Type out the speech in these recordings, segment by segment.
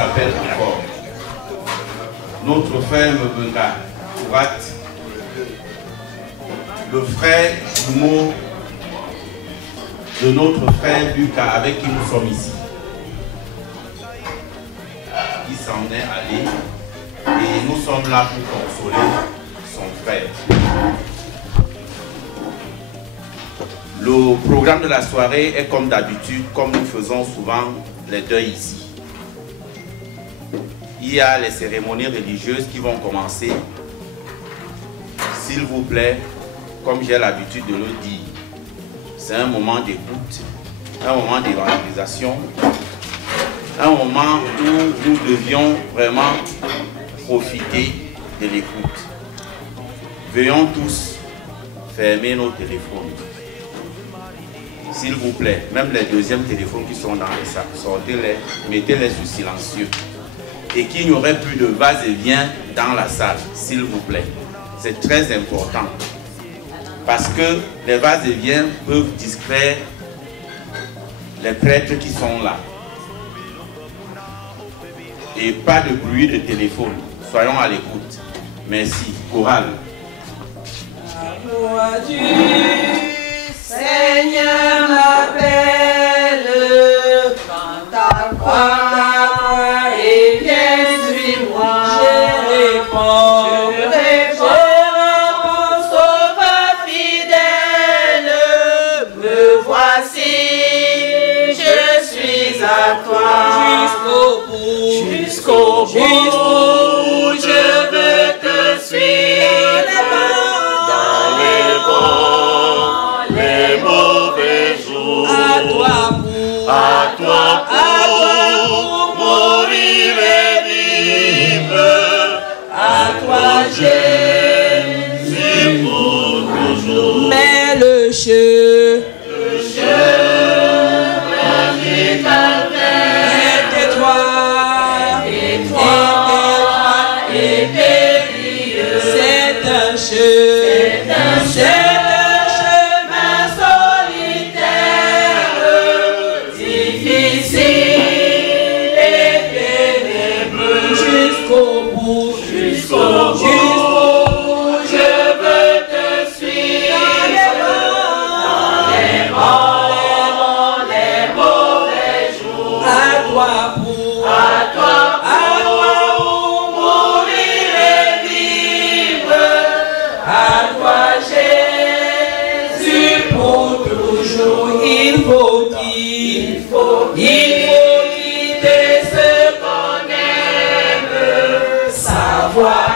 appelle encore. Notre frère Mbenga Kourat, le frère jumeau de notre frère Lucas avec qui nous sommes ici. Il s'en est allé et nous sommes là pour consoler son frère. Le programme de la soirée est comme d'habitude, comme nous faisons souvent les deuils ici. Il y a les cérémonies religieuses qui vont commencer. S'il vous plaît, comme j'ai l'habitude de le dire, c'est un moment d'écoute, un moment d'évangélisation, un moment où nous devions vraiment profiter de l'écoute. Veuillons tous fermer nos téléphones. S'il vous plaît, même les deuxièmes téléphones qui sont dans les sacs, sortez-les, mettez-les sur silencieux. Et qu'il n'y aurait plus de va-et-vient dans la salle, s'il vous plaît. C'est très important. Parce que les va-et-vient peuvent distraire les prêtres qui sont là. Et pas de bruit de téléphone. Soyons à l'écoute. Merci. Chorale. Seigneur m'appelle, quand ta croix et viens suis-moi. Je réponds, sauveur fidèle, me voici, je suis à toi. Jusqu'au bout, je veux te suivre dans les bons, les mauvais jours. À toi pour mourir et vivre. À toi Jésus pour toujours. Mais le chemin du calvaire est étroit et périlleux. C'est un chemin solitaire, difficile et ténébreux. Jusqu'au bout, je veux te suivre. Dans les bons, les mauvais jours. À toi pour mourir et vivre. À toi Jésus pour toujours. Il faut quitter ce qu'on aime, savoir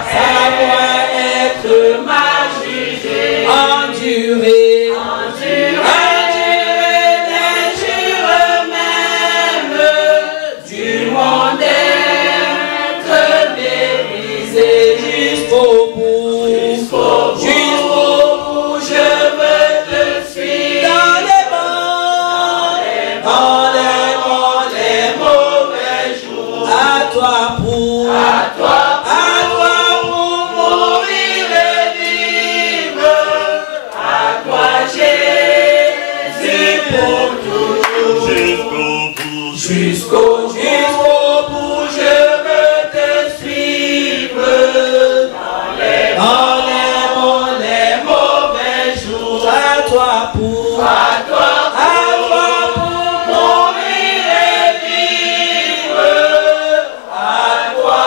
être mal jugé, endurer l'injure même du monde, être méprisé jusqu'au bout, je veux te suivre dans les mauvais jours. À toi pour mourir et vivre. À toi Jésus pour toujours. Jusqu'au bout, je veux te suivre. Dans les mauvais jours. À toi pour mourir et vivre. À toi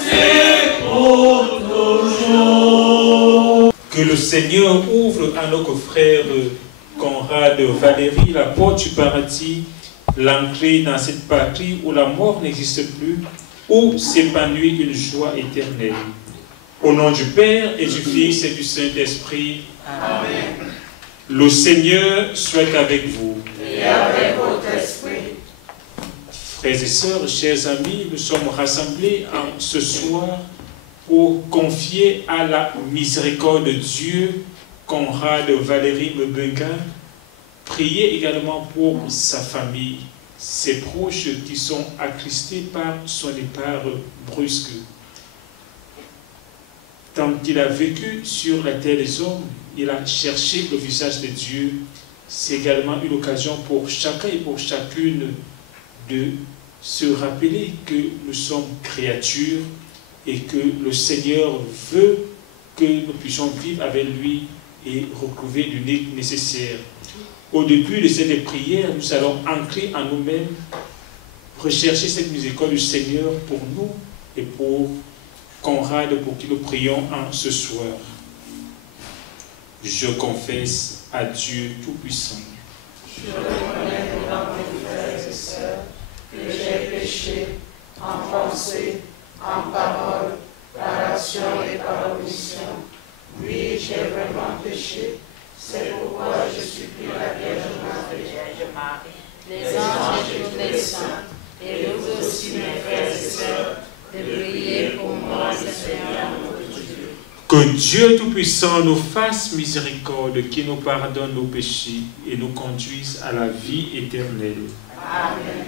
Jésus pour toujours. Que le Seigneur ouvre à notre frère Conrad Valérie la porte du paradis, l'ancrer dans cette patrie où la mort n'existe plus, où s'épanouit une joie éternelle. Au nom du Père et du Fils et du Saint-Esprit, amen. Le Seigneur soit avec vous. Et avec votre esprit. Frères et sœurs, chers amis, nous sommes rassemblés ce soir pour confier à la miséricorde de Dieu Conrad Valérie Mbenga. Priez également pour sa famille, ses proches qui sont attristés par son départ brusque. Tant qu'il a vécu sur la terre des hommes, il a cherché le visage de Dieu. C'est également une occasion pour chacun et pour chacune de se rappeler que nous sommes créatures et que le Seigneur veut que nous puissions vivre avec lui et retrouver l'unique nécessaire. Au début de cette prière, nous allons ancrer en nous-mêmes, rechercher cette miséricorde du Seigneur pour nous et pour Conrad, pour qui nous prions en ce soir. Je confesse à Dieu Tout-Puissant. Je reconnais devant mes frères et sœurs que j'ai péché en pensée, en parole, par action et par omission. Oui, j'ai vraiment péché. C'est pourquoi je supplie la Vierge Marie, les anges et tous les saints, et vous aussi mes frères et sœurs, de prier pour moi, Seigneur notre Dieu. Que Dieu Tout-Puissant nous fasse miséricorde, qui nous pardonne nos péchés et nous conduise à la vie éternelle. Amen.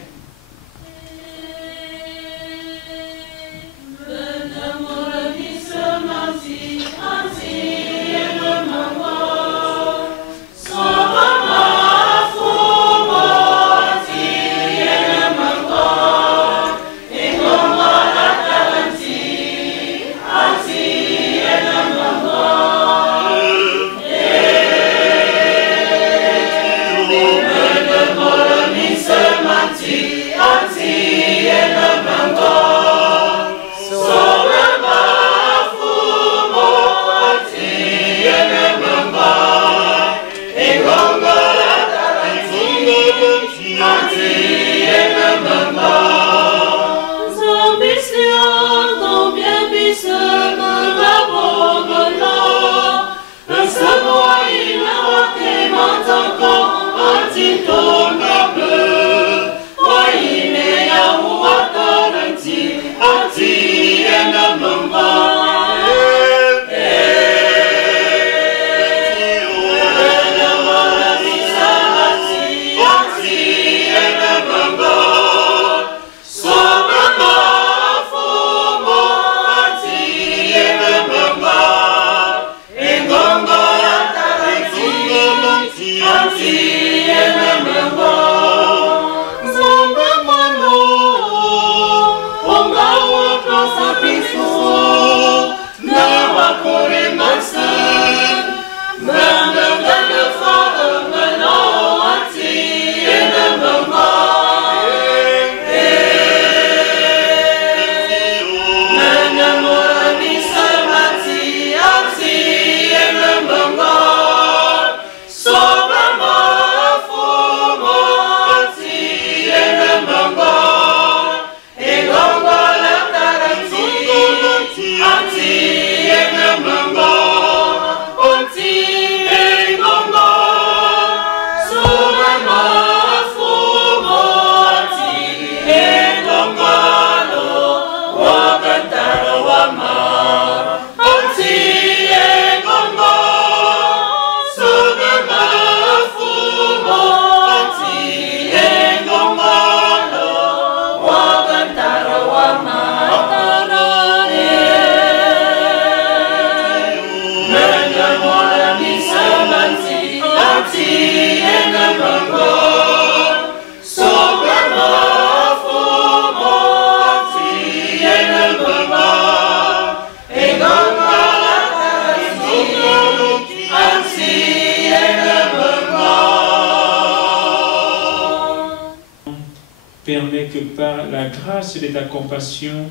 Permets que par la grâce de ta compassion,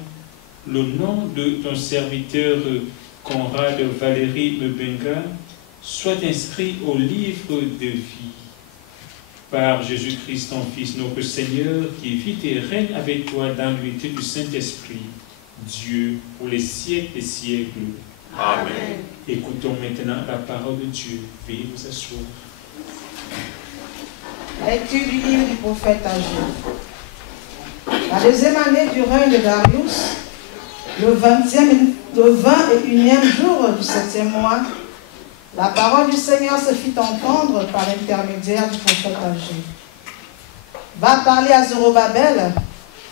le nom de ton serviteur Conrad Valérie Mbenga soit inscrit au livre de vie. Par Jésus-Christ, ton Fils, notre Seigneur, qui vit et règne avec toi dans l'unité du Saint-Esprit, Dieu, pour les siècles des siècles. Amen. Écoutons maintenant la parole de Dieu. Veuillez vous asseoir. Lecture du livre du prophète Agé. La deuxième année du règne de Darius, le 21e jour du 7e mois, la parole du Seigneur se fit entendre par l'intermédiaire du prophète Agé. Va parler à Zorobabel,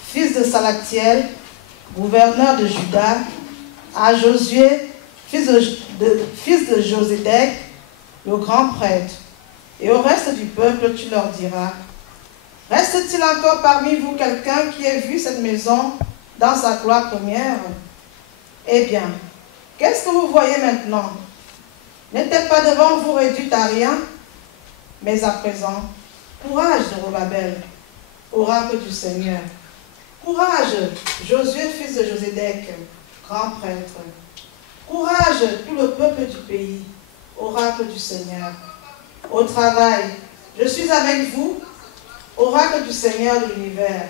fils de Salatiel, gouverneur de Juda, à Josué, fils de Josédek, le grand prêtre, et au reste du peuple tu leur diras: Reste-t-il encore parmi vous quelqu'un qui ait vu cette maison dans sa gloire première? Eh bien, qu'est-ce que vous voyez maintenant? N'était pas devant vous réduite à rien? Mais à présent, courage, Zorobabel, oracle du Seigneur. Courage, Josué, fils de Josédek, grand prêtre. Courage, tout le peuple du pays, oracle du Seigneur. Au travail, je suis avec vous, oracle du Seigneur de l'univers,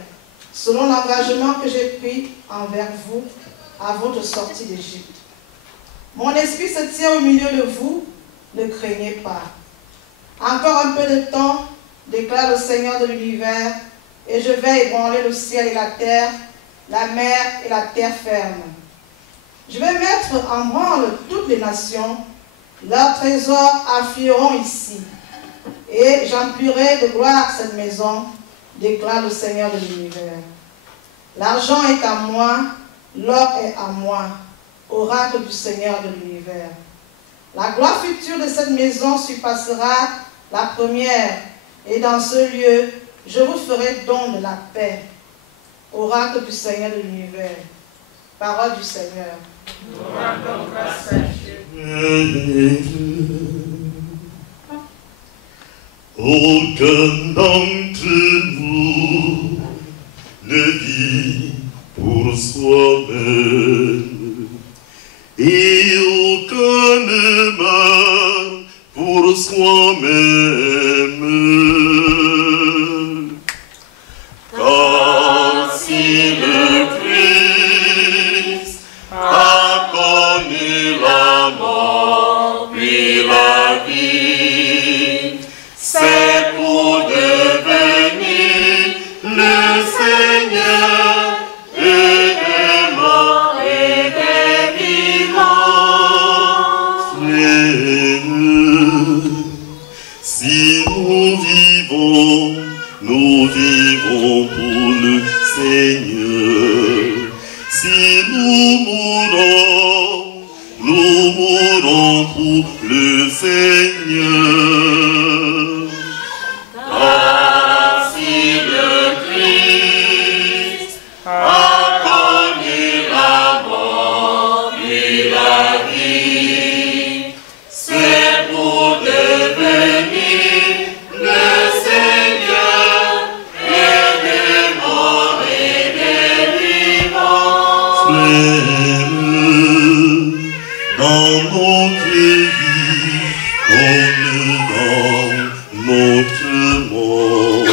selon l'engagement que j'ai pris envers vous à votre sortie d'Égypte. Mon esprit se tient au milieu de vous, ne craignez pas. Encore un peu de temps, déclare le Seigneur de l'univers, et je vais ébranler le ciel et la mer et la terre ferme. Je vais mettre en branle toutes les nations, leurs trésors afflueront ici, et j'emplirai de gloire cette maison, déclare le Seigneur de l'univers. L'argent est à moi, l'or est à moi, oracle du Seigneur de l'univers. La gloire future de cette maison surpassera la première, et dans ce lieu, je vous ferai don de la paix, oracle du Seigneur de l'univers. Parole du Seigneur. Aucun d'entre nous ne vit pour soi-même, et aucun ne meurt pour soi-même. Car si le Christ a connu la mort puis la vie, c'est pour devenir le Seigneur et des morts et des vivants. Frères, si nous vivons pour le Seigneur. Si nous mourons pour le Seigneur. Car si le Christ a connu la mort puis la vie, c'est pour devenir le Seigneur et des morts et des vivants. Frères, dans notre vie comme dans notre mort,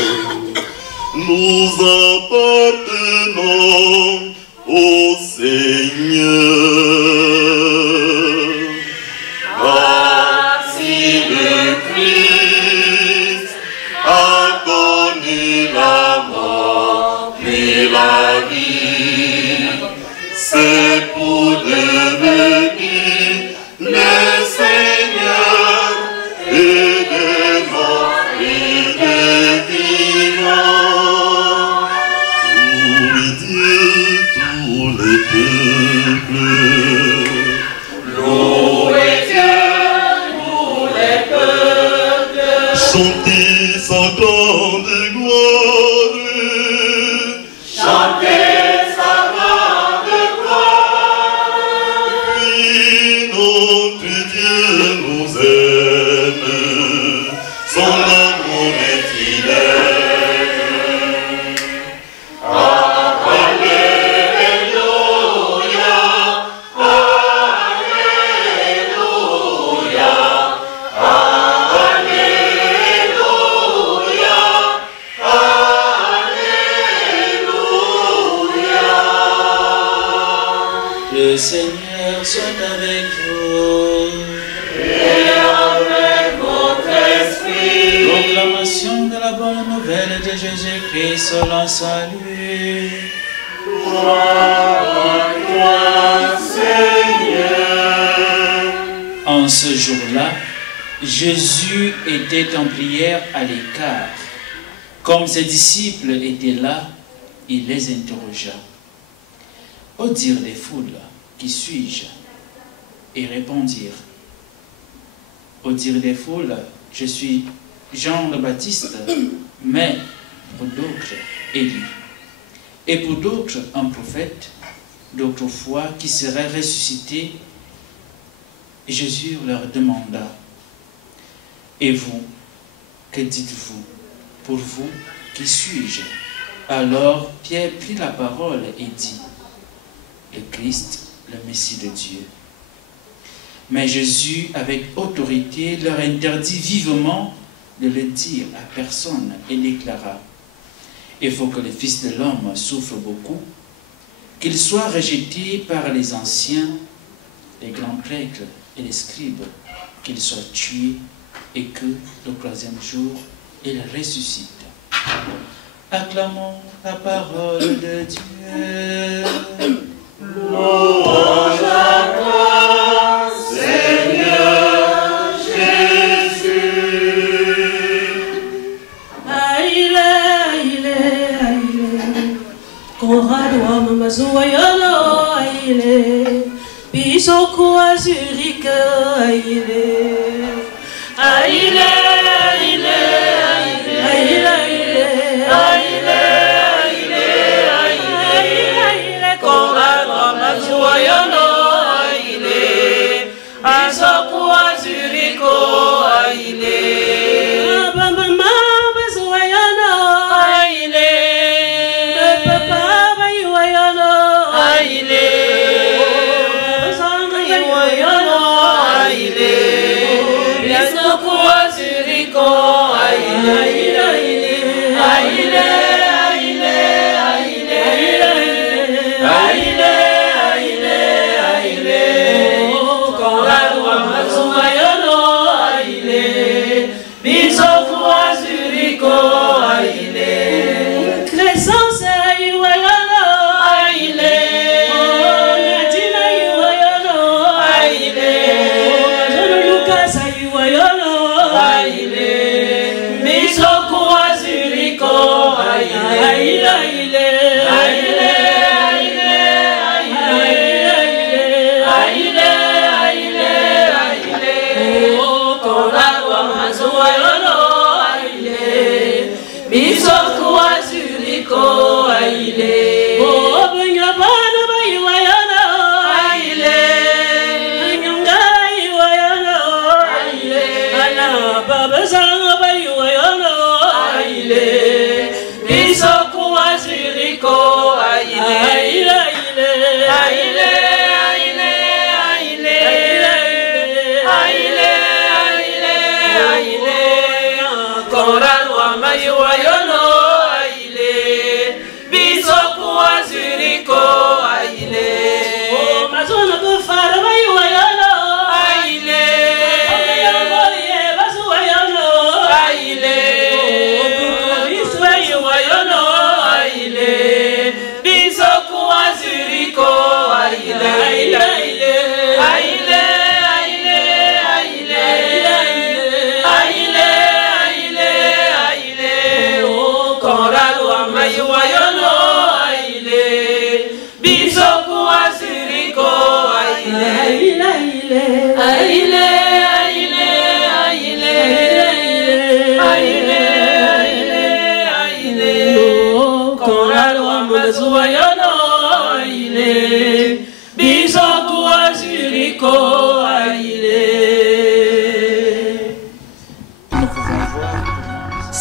nous appartenons au Seigneur. Car si le Christ a connu la mort puis la vie, c'est pour devenir le Seigneur et des morts et des vivants. Louez Dieu tous les peuples. Louez Dieu tous les peuples. Chantez sa grande gloire. Chantez sa grande gloire. Oui, notre Dieu nous aime. Son amour est fidèle. Alléluia, Alléluia, Alléluia. Le Seigneur soit avec vous. Et avec votre esprit. Proclamation de la bonne nouvelle de Jésus-Christ selon salut. Gloire à toi, Seigneur. En ce jour-là, Jésus était en prière à l'écart. Comme ses disciples étaient là, il les interrogea. Au dire des foules, qui suis-je? Ils répondirent. Au dire des foules, je suis Jean le Baptiste, mais pour d'autres Élie, et pour d'autres un prophète, d'autrefois qui serait ressuscité. Jésus leur demanda, et vous, que dites-vous? Pour vous, qui suis-je? Alors Pierre prit la parole et dit, le Christ, le Messie de Dieu. Mais Jésus, avec autorité, leur interdit vivement de le dire à personne et déclara, il faut que le Fils de l'homme souffre beaucoup, qu'il soit rejeté par les anciens, les grands prêtres et les scribes, qu'il soit tué et que le troisième jour, il ressuscite. Acclamons la parole de Dieu. Louange à toi, Seigneur Jésus. Aile, Corrado Amazuayolo, aile, Pisoko Azurique, aile,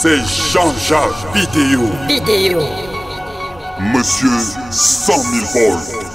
C'est Jean-Jacques Vidéo. Monsieur 100 000 volts.